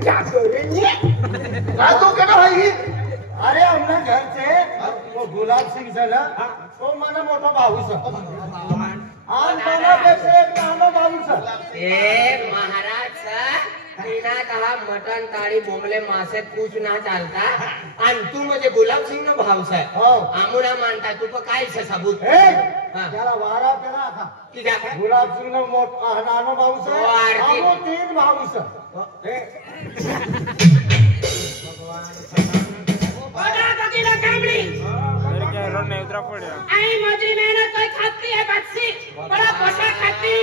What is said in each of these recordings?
क्या करेंगे? तो क्या भाई? अरे हमने घर से वो गुलाब सिंह से ना तो माना मोटा बाबू से आज माना पेक्षा एक नाना बाबू से ए महाराज सर बिना कहा मटन ताड़ी बोमले मासे कुछ ना चालता आणि तू म्हणजे गुलाब सिंह ना भाऊ साहेब हो आमुना मानता तू पण काय से सबूत ए त्याला वारा पेला था की जा गुलाब सिंह ने मोटा नाना बाबू से हो, आरती. हम तीन बाबू से ए बड़ा बकीला कामड़ी आई मजरी मेहनत कोई खाती है बच्ची बड़ा पोषा खाती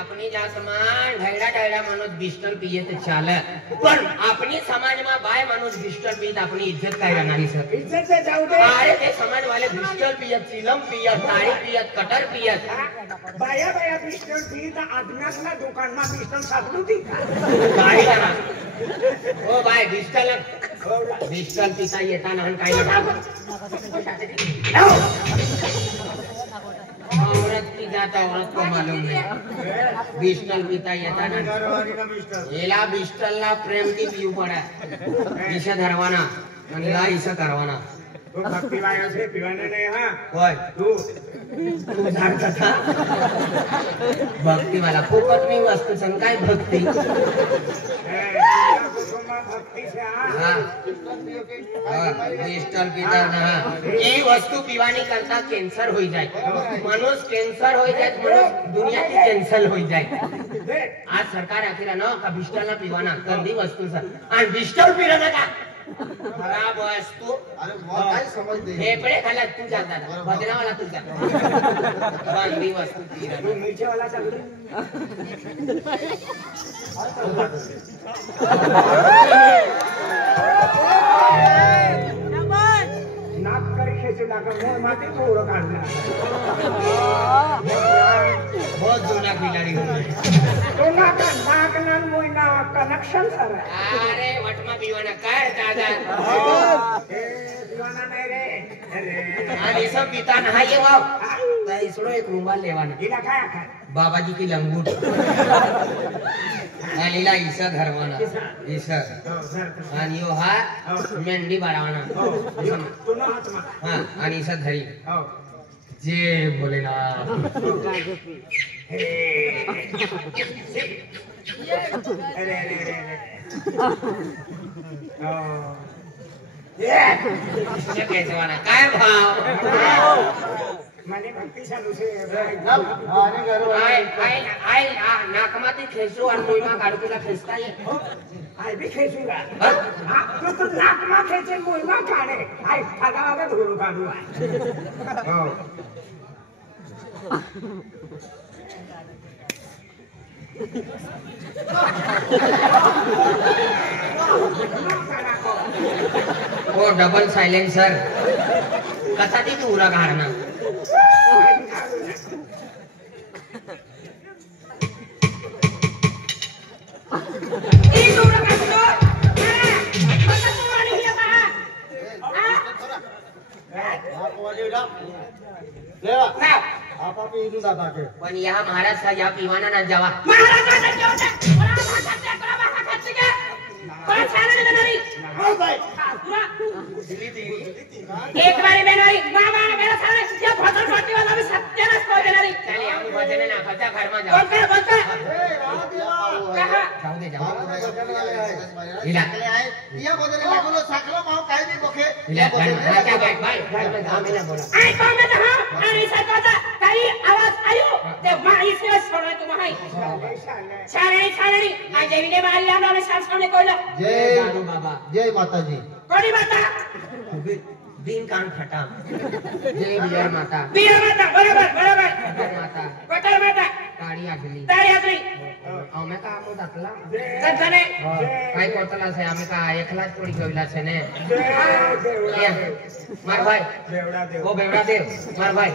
अपनी जा समान ढैडा ढैडा माणूस बिस्टर पिये तर चाल पण अपनी समाज में बाय माणूस बिस्टर पियत अपनी इज्जत काय नाही सर इज्जत से जाऊ दे अरे ते समाज वाले बिस्टर पियत चिलम पियत ताड़ी पियत कटर पियत बाया बाया पिस्टल थी तो आदमी ना दुकान में पिस्टल साधु थी काय करा ओ बाय बिस्टर पिता येता ना काय औरत की जात औरत को मालूम नहीं बिस्टल पिता येता ना येला बिस्टल ला प्रेम की पिऊ पड़ा इसे धरवाना आणि ला इसे करवाना तो भक्ति वाया से पीवाने नहीं हां होय तू जानता था भक्ति वाला फुकट में वस्तु संकाय भक्ति भक्ति से हाँ बिस्टल पिता ना ये वस्तु पीवानी करता कैंसर हो जाए मनुष्य कैंसर हो जाए मनुष्य दुनिया की कैंसर हो जाए आज सरकार आखिर ना का बिस्टल ना पीवाना गंदी वस्तु सर आणि बिस्टल पिराना का खराब वस्तु अरे बहुत काय समझ दे फेफड़े खाला तू जाता ना बदना वाला तू जाता गंदी वस्तु पिराना नीचे वाला चल नाक कर खेचू लागा मोर माती थोडं काढणार बहुत जोना खिलाड़ी हूँ तो नाक ना मोयना कनेक्शन सर अरे वटमा पीवाना काय दादा दीवाना नाही रे अरे आणि सब पिता नहाये वाव इसरो एक रुमाल लेवाना हिला काय काय बाबाजी की लंगूट आणि ला ईसा धरवाना ईसा आणि यो हा मेंढी बाळावाना तू ना हात मार हा आणि ईसा धरी हो जय भोलेनाथ अरे अरे अरे इसने कैसे वाना काय भाव माने भक्ती चालू से आई नाकमाती खेसू आणि मोईमा काढू तुला खेचता ये आई भी खेचूंगा तू तो नाक मा खेचे मोईमा काढे आई फगावा धोरू काढू हो वो डबल सायलेन्सर कसा ती तू उरा घालना पण या महाराज सा या पिवाना ना जावा एक बारी बेनारी बाबा मेरा सारे ये फसल पार्टी वाला भी सत्यानाश कर बेनारी चले हम भजन ना खचा घर में जाओ बोल कर जाऊ दे जाऊ इला या बदले लागलो साखला माव काय नाही बखे इला घर में क्या भाई भाई घर में जाओ मैंने बोला आई कौन में था अरे सर कई आवाज आयो ते मां इसने छोड़े तुम हाई छाड़ी आज जेविने मारी हम ने सांस कोने कोइला जय दारू बाबा जय माताजी कोनी माता दिन कान फटा जय बियर माता बरोबर कटर माता कटर माता ताड़ी आखली અમે કા આમો દાખલા તને કાઈ કોતલા છે અમે કા એકલા જ થોડી ગયેલા છે ને માર ભાઈ ઓ બેવડા દેવ માર ભાઈ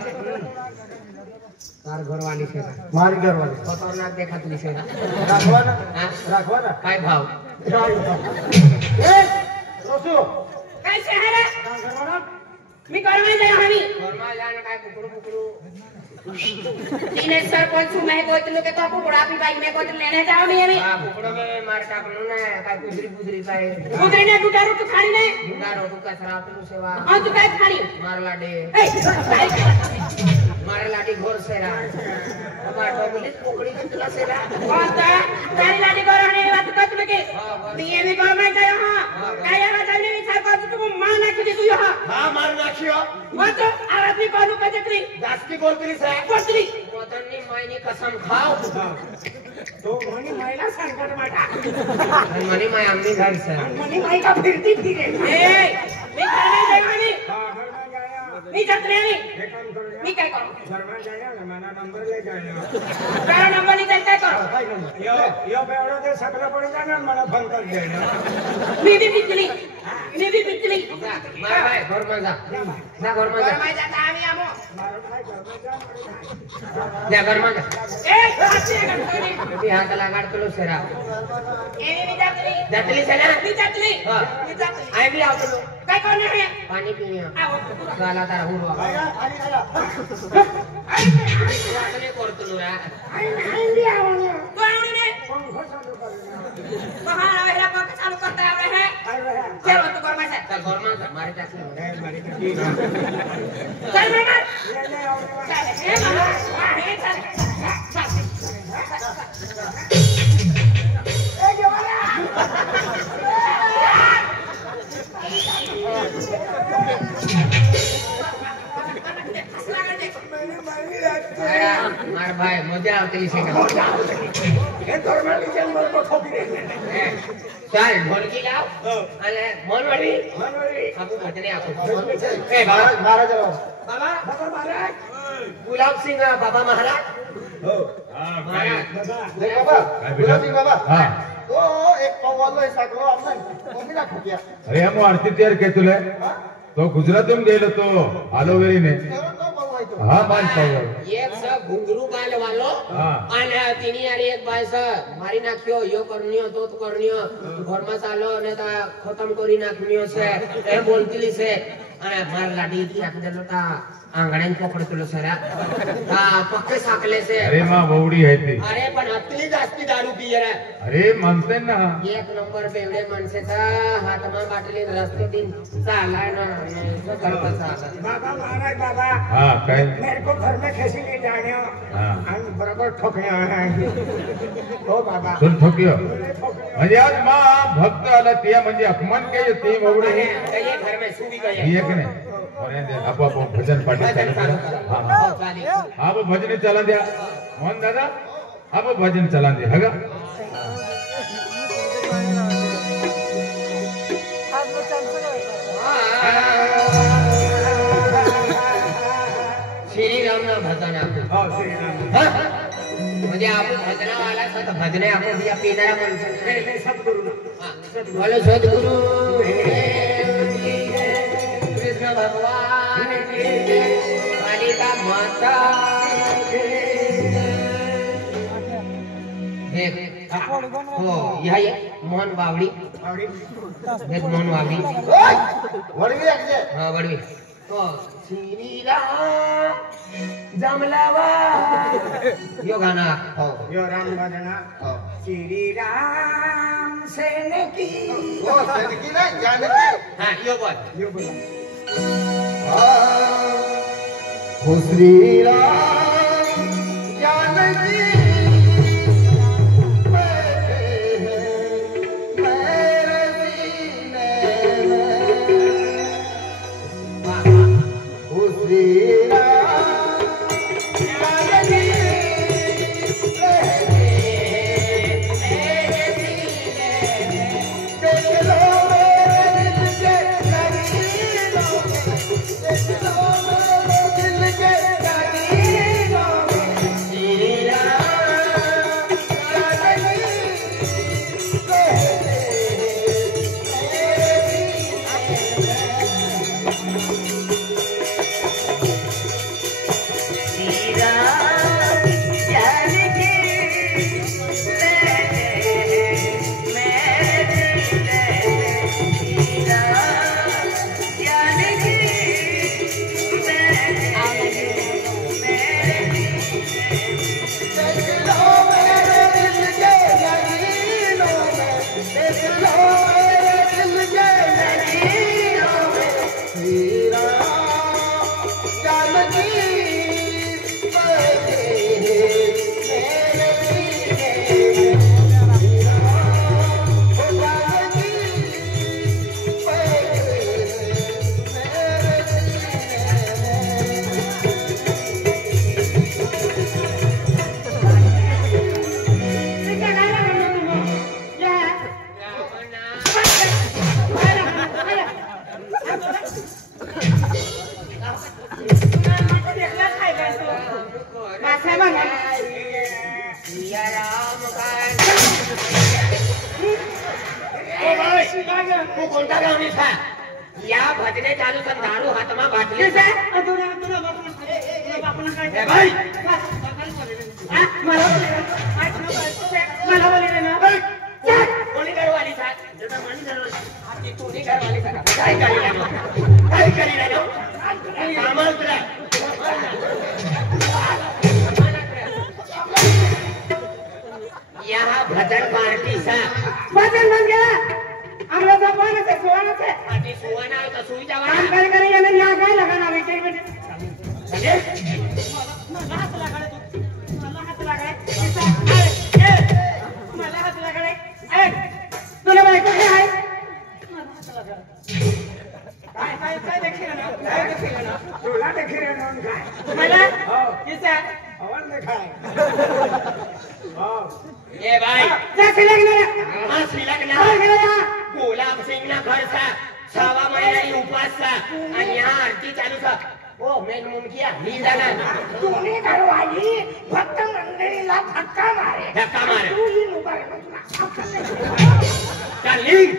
તાર ઘરવાળી છે मारी घरवाली खतरनाक देखातली છે राखवाना हा राखवाना काय भाव ए रोसू कैसे है रे घरवाला मी घर में जाय हमी घरमा जाने काय कुकरू कुकरू दिनेश्वर कौन सु मैं कोई तुलो के तो बुढ़ापी बाइक में कोई लेने जाओ नहीं अभी हां बुकड़ो में मार टाकलो ने काय कुदरी काय कुदरी ने टूटा रोट खानी ने गुंडा रोटू का शराब तो सेवा हां तू काय खानी मार लाडे ए मार लाडी घोर सेरा टमाटो पुलिस पकड़ी के तुला सेरा कौन था तारी लाडी करने बात कर तुलो के बीए भी कर मैं गया हां काय आवाज आने में था को तुम मां ना के तू यहां हा मार नाखियो वो तो आवाज भी कोनु पे जकरी जास्ती बोलती से कोतरी मदननी मायनी कसम खाओ तो मनी महिला संकट माटा मनी माय आमनी घर से मनी माई का फिरती फिरे ए मी घर में जानी हां घर में जाया मी जतरे नहीं मी काय करू घर में जाया ना मैंने नंबर ले जाया तेरा नंबर नहीं देता करो यो बेवड़ो दे सकला पड़ी जाना मैंने फोन कर दिया मी भी पिछली मार भाई घर में जा ना घर में जा मैं जाता आमी आमो मारो भाई घर में जा जा घर में जा ए अच्छे कर भी हाथ लगा तो सेरा ए मी जातली जतली से ना मी जातली हां मी जातली आई भी आओ तो काय कोण है पानी पीने आओ साला तारा हुआ आया आली आला वाटले करतो रा तू आवडी ने कहां रहेला पंख चालू करता है रहे चलो तू घर में से चल घर में जा मारे जाके चल मामा चल ए मामा ए चल ए जोरा मार भाई मजा આવતી છે ये घर में लीजिए मेरे को ठोकी दे ચાલ ઢોલકી લાવ અને મોનવડી मनोरी આપું ભજને આપું ए महाराज जरा બાબા बाबा महाराज ગુલાબ સિંહ બાબા મહારાજ મહારાજ ले बाबा गुलाब सिंह बाबा हा तो एक पवालो है साकलो आपने मम्मी ना ठोकिया अरे हम आरती तयार के तुले तो गुजरात में गेलो तो आलोवेरी ने तेरो तो बहु है तो हा मान पावलो એક સ ઘુંઘरू બાલ વાલો હા. અને તેની યાર એક ભાઈ સ મારી નાખ્યો યો કરનિયો તો કરનિયો ઘરમાં ચાલો અને તા ખતમ કરી નાખ્યો છે એ બોલતી છે અને માર લાડી કી આખ દેલો તા આંગણે પકડતો છે રા તા પક્કે સાકલે છે अरे माँ बवड़ी है ती अरे पण अतली जास्ती दारू पिये रे अरे मानते ना एक नंबर पे एवढे माणसे ता हातमा बाटली रस्ते दिन चालाय ना असं करता चालत बाबा महाराज बाबा हाँ काय मेरे को घर में खसी ले जाने हाँ. हम बराबर ठोकया है ओ बाबा सुन ठोकियो म्हणजे आज माँ भक्त आला त्या म्हणजे अपमान काय ती बवड़ी अरे गए घर में सूवी गए ये कि नहीं और ये दे आप भजन पाठी भजन चालू चालू करा. करो. हाँ हाँ हो, चालेल. आप भजन चला द्या मोहन दादा आप भजन चला द्या हगा श्रीराम ना भजन आपण ओ श्री राम म्हणजे आपण भजनावाला सत भजने आपण या पिणारा माणसं हे सद्गुरु बोलो सद्गुरु कृष्ण भगवान की जय, कालिका माता की जय. हो या मोहन बावडी एक मोहन बावडी ओय वडवी आजे हा वडवी तो श्रीराम जमलावा यो गाना हो यो राम भजना हो श्री राम सेन की ओ सनकी ना जानकी हा यो बोल यो बोला हो श्री राम जानकी बैठे हैं मेरे सीने में हो श्री राम जानकी बैठे हैं मेरे सीने में देख लो मेरे दिल के नगीनों में देख लो मेरे दिल के नगीनों तू कोणता गावनी था या भजने चालू कर दारू हातमा बाटली से भाई कोणी घरवाली था कोणी घरवाली था काय करी राहिलो कामाल तुला यहाँ भजन पार्टी सा भजन बन गया हमरा सब बन से सुवाना से पार्टी सुवाना है तो सुई जावा काम कर ये नहीं यहाँ काय लगाना बेटे बेटे समझे मला हात लगा तू मला हात लगा मला हात लगा ए तुला बायको काय आहे मला हात लगा काय देखील ना तुला देखील म्हणून काय मला किसा आवाज नाही काय ये भाई जा सिलगना हाँ श्रीलंका काय केलं गुलाब सिंह ना घर सा 6 महिन्यानी उपवास सा आणि यहाँ आरती चालू सा ओ मेन मुमकिया मी जाणार तुम्ही घरवाली फक्त मंडळीला धक्का मारे तू ही मुबारक चल लिंग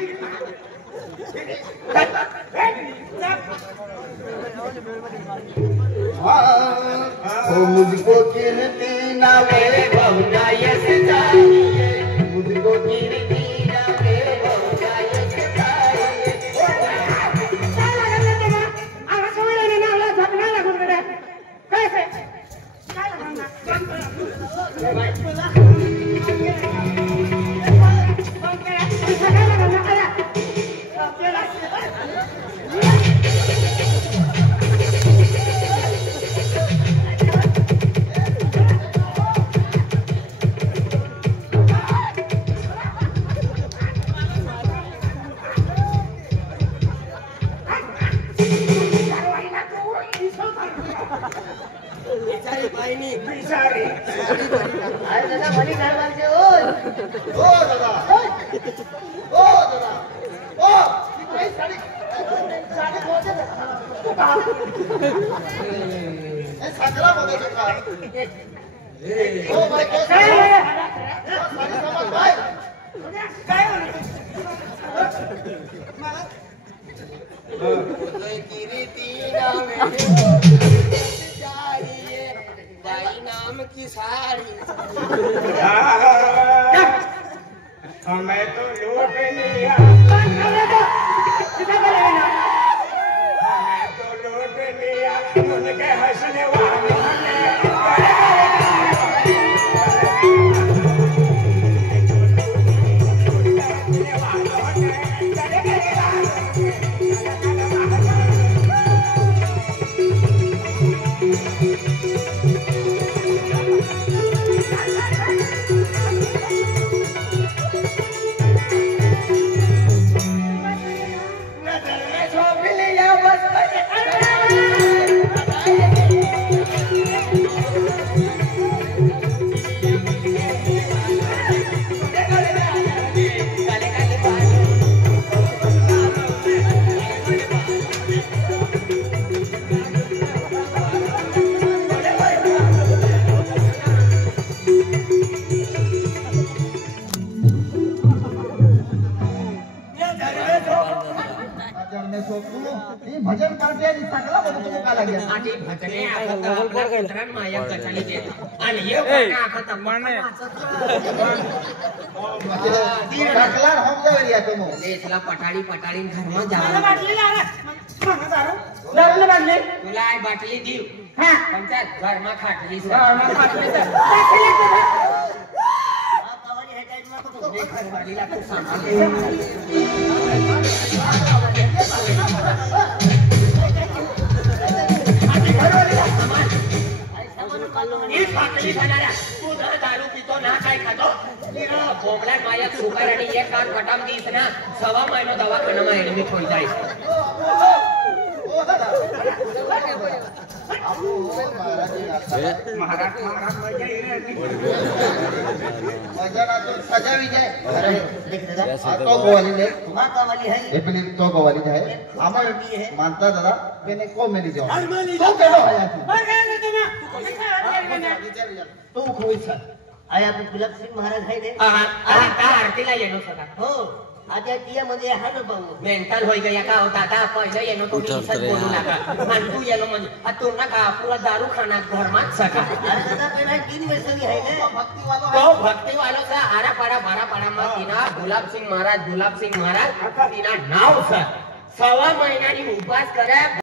ओ मुझको कीर्ति ना वैभव ना यश चाहिए, मुझको कीर्ति ना वैभव ना यश चाहिए। काय लागलं तेव्हा आवाज सोडला ना मला झपना लागून गेला कैसे काय अरे दादा बड़ी घरवाली ओ दादा ओ दादा ओ भाई साड़ी साड़ी खोजे तू कहां ए सकरा बोले का ओ भाई कैसे साड़ी समझ भाई काय कीर्ति नाम चाहिए दाई नाम की साड़ी मैं तो लूट लिया मैं तो लूट लिया उनके हंसने वालों ने भजन पार्टी आणि सकला बोलतो तू का लागला आधी भजने आखत आपला कुत्रान माया कचाली दे आणि ये कोण आखत माने सकला हम जाऊया तुम देशला पटाडी पटाडी घरमा मला जावा बाटली लावा मला दारू बाटली तुला आई बाटली देऊ हां पंचायत घरमा खाटली मला बाटली तर घरवालीला तू सांभाळ शुगर आणि एक कार कटाम दीस ना 6 महिनो दवाखानाમાં એડમિટ હોઈ જાય ओ दादा आपको महाराज मजा ना तो सजावी जाए अरे देख दादा तो गोवाली ले हाँ का वाली है ये पहले तो गोवाली है हमार भी है मानता दादा मैंने को मेरी जाओ अरे तो केलो आया तू खोई सर आया तो गुलाब सिंह महाराज है ने का आरतीला येणो सका हो आता तिया मध्ये हा ना भाऊ मेंटल होई गया का होता था पहिले येणो तो दिसत बोलू नका आणि तू येणो म्हणजे तू नका पुरा दारू खाना घरमात सका अरे दादा तेरा 3 वर्षाची है ने भक्ति वालों तो भक्ति वालों से आरा पाड़ा बारा पाड़ा में तीना गुलाब सिंह महाराज तीना नाव सर 6 महिन्यानी उपवास करे